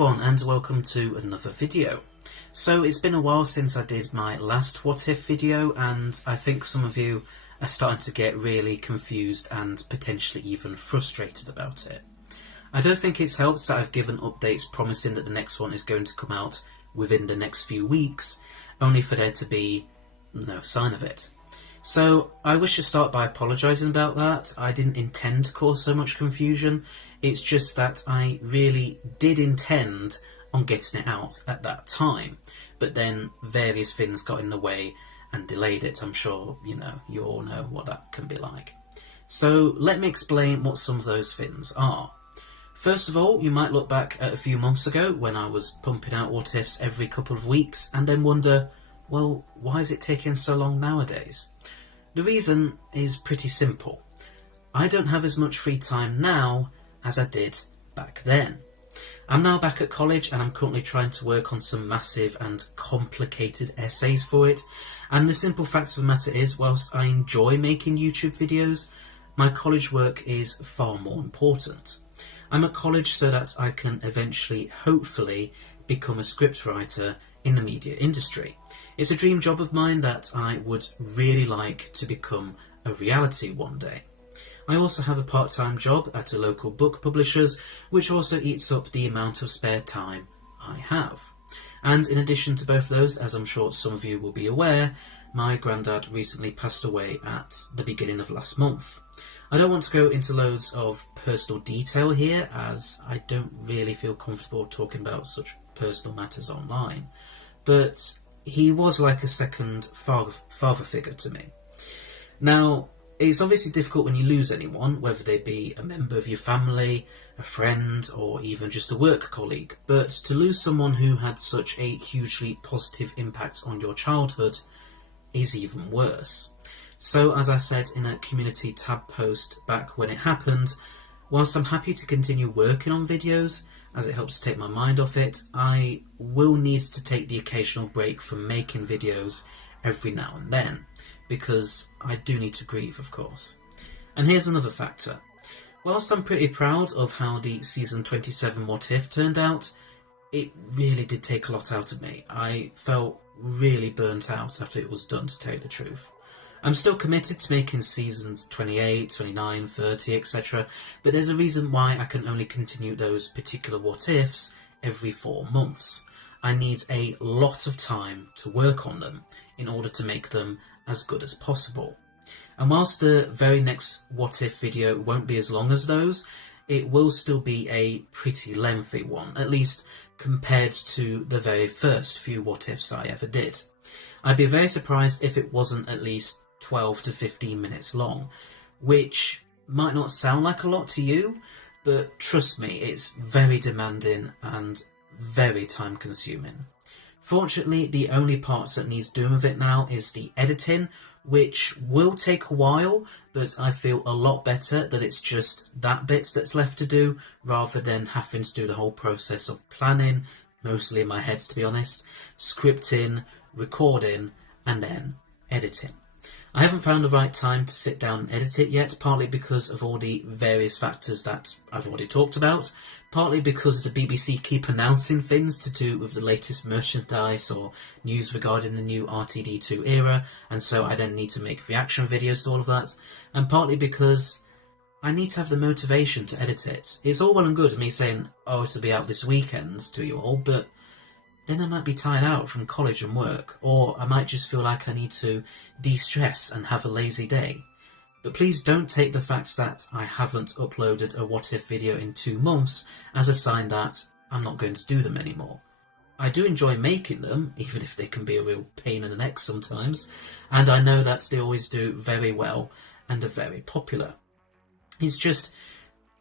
everyone and welcome to another video. So it's been a while since I did my last What If video, and I think some of you are starting to get really confused and potentially even frustrated about it. I don't think it's helped that I've given updates promising that the next one is going to come out within the next few weeks, only for there to be no sign of it. So I wish to start by apologising about that. I didn't intend to cause so much confusion. It's just that I really did intend on getting it out at that time, but then various things got in the way and delayed it. I'm sure you all know what that can be like. So let me explain what some of those things are. First of all, you might look back at a few months ago when I was pumping out what ifs every couple of weeks and then wonder, well, why is it taking so long nowadays? The reason is pretty simple. I don't have as much free time now as I did back then. I'm now back at college and I'm currently trying to work on some massive and complicated essays for it, and the simple fact of the matter is, whilst I enjoy making YouTube videos, my college work is far more important. I'm at college so that I can eventually, hopefully, become a scriptwriter in the media industry. It's a dream job of mine that I would really like to become a reality one day. I also have a part-time job at a local book publisher's, which also eats up the amount of spare time I have. And in addition to both of those, as I'm sure some of you will be aware, my granddad recently passed away at the beginning of last month. I don't want to go into loads of personal detail here, as I don't really feel comfortable talking about such personal matters online, but he was like a second father figure to me. Now, it's obviously difficult when you lose anyone, whether they be a member of your family, a friend, or even just a work colleague, but to lose someone who had such a hugely positive impact on your childhood is even worse. So, as I said in a community tab post back when it happened, whilst I'm happy to continue working on videos, as it helps to take my mind off it, I will need to take the occasional break from making videos every now and then, because I do need to grieve, of course. And here's another factor. Whilst I'm pretty proud of how the season 27 What If turned out, it really did take a lot out of me. I felt really burnt out after it was done, to tell you the truth. I'm still committed to making seasons 28, 29, 30, etc, but there's a reason why I can only continue those particular what ifs every 4 months. I need a lot of time to work on them in order to make them as good as possible. And whilst the very next what if video won't be as long as those, it will still be a pretty lengthy one, at least compared to the very first few what ifs I ever did. I'd be very surprised if it wasn't at least 12 to 15 minutes long, which might not sound like a lot to you, but trust me, it's very demanding and very time consuming. Fortunately, the only parts that needs doing with it now is the editing, which will take a while, but I feel a lot better that it's just that bit that's left to do, rather than having to do the whole process of planning, mostly in my head to be honest, scripting, recording, and then editing. I haven't found the right time to sit down and edit it yet, partly because of all the various factors that I've already talked about, partly because the BBC keep announcing things to do with the latest merchandise or news regarding the new RTD2 era, and so I don't need to make reaction videos to all of that, and partly because I need to have the motivation to edit it. It's all well and good me saying, oh, it'll be out this weekend to you all, but then I might be tired out from college and work, or I might just feel like I need to de-stress and have a lazy day. But please don't take the fact that I haven't uploaded a what if video in 2 months as a sign that I'm not going to do them anymore. I do enjoy making them, even if they can be a real pain in the neck sometimes, and I know that they always do very well and are very popular. It's just,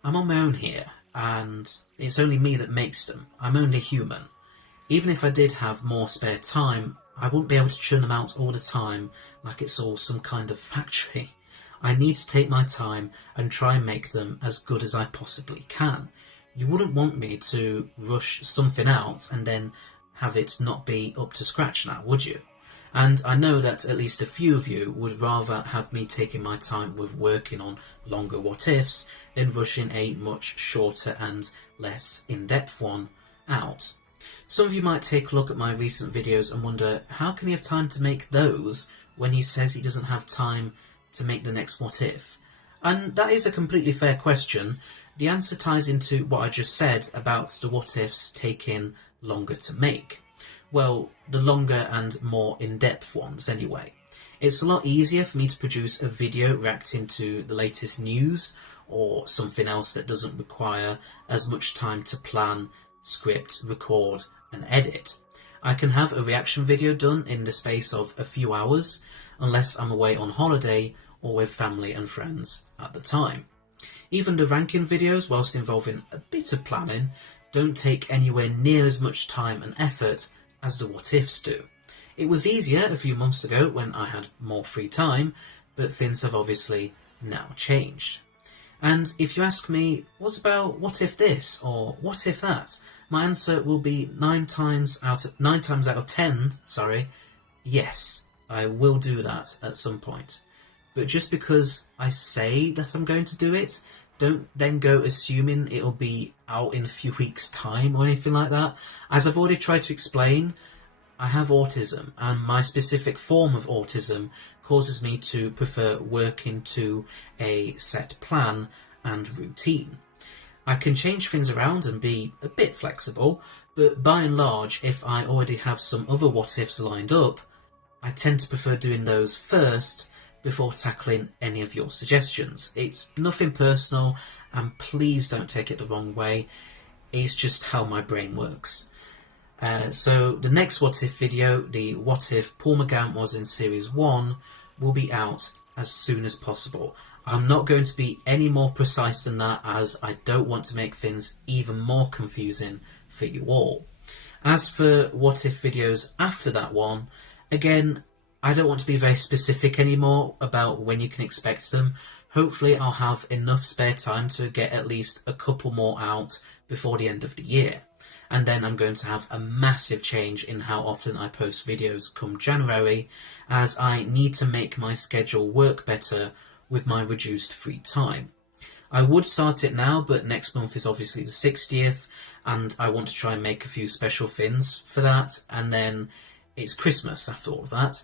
I'm on my own here, and it's only me that makes them. I'm only human. Even if I did have more spare time, I wouldn't be able to churn them out all the time like it's all some kind of factory. I need to take my time and try and make them as good as I possibly can. You wouldn't want me to rush something out and then have it not be up to scratch now, would you? And I know that at least a few of you would rather have me taking my time with working on longer what ifs than rushing a much shorter and less in-depth one out. Some of you might take a look at my recent videos and wonder, how can he have time to make those when he says he doesn't have time to make the next What If? And that is a completely fair question. The answer ties into what I just said about the What Ifs taking longer to make. Well, the longer and more in-depth ones anyway. It's a lot easier for me to produce a video reacting to the latest news or something else that doesn't require as much time to plan, script, record and edit. I can have a reaction video done in the space of a few hours, unless I'm away on holiday or with family and friends at the time. Even the ranking videos, whilst involving a bit of planning, don't take anywhere near as much time and effort as the What Ifs do. It was easier a few months ago when I had more free time, but things have obviously now changed. And if you ask me, what about what if this or what if that, my answer will be 9 times out of 10, yes, I will do that at some point. But just because I say that I'm going to do it, don't then go assuming it'll be out in a few weeks' time or anything like that. As I've already tried to explain, I have autism, and my specific form of autism causes me to prefer working to a set plan and routine. I can change things around and be a bit flexible, but by and large, if I already have some other what-ifs lined up, I tend to prefer doing those first before tackling any of your suggestions. It's nothing personal, and please don't take it the wrong way. It's just how my brain works. So the next What If video, the What If Paul McGann was in Series 1, will be out as soon as possible. I'm not going to be any more precise than that, as I don't want to make things even more confusing for you all. As for What If videos after that one, again, I don't want to be very specific anymore about when you can expect them. Hopefully I'll have enough spare time to get at least a couple more out before the end of the year. And then I'm going to have a massive change in how often I post videos come January, as I need to make my schedule work better with my reduced free time. I would start it now, but next month is obviously the 60th, and I want to try and make a few special things for that, and then it's Christmas after all of that.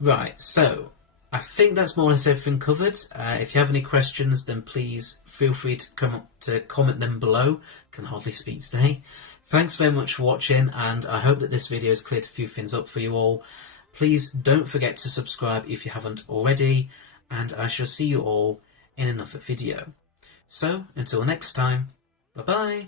Right, so I think that's more or less everything covered. If you have any questions, then please feel free to comment them below. Can hardly speak today. Thanks very much for watching, and I hope that this video has cleared a few things up for you all. Please don't forget to subscribe if you haven't already, and I shall see you all in another video. So, until next time, bye bye!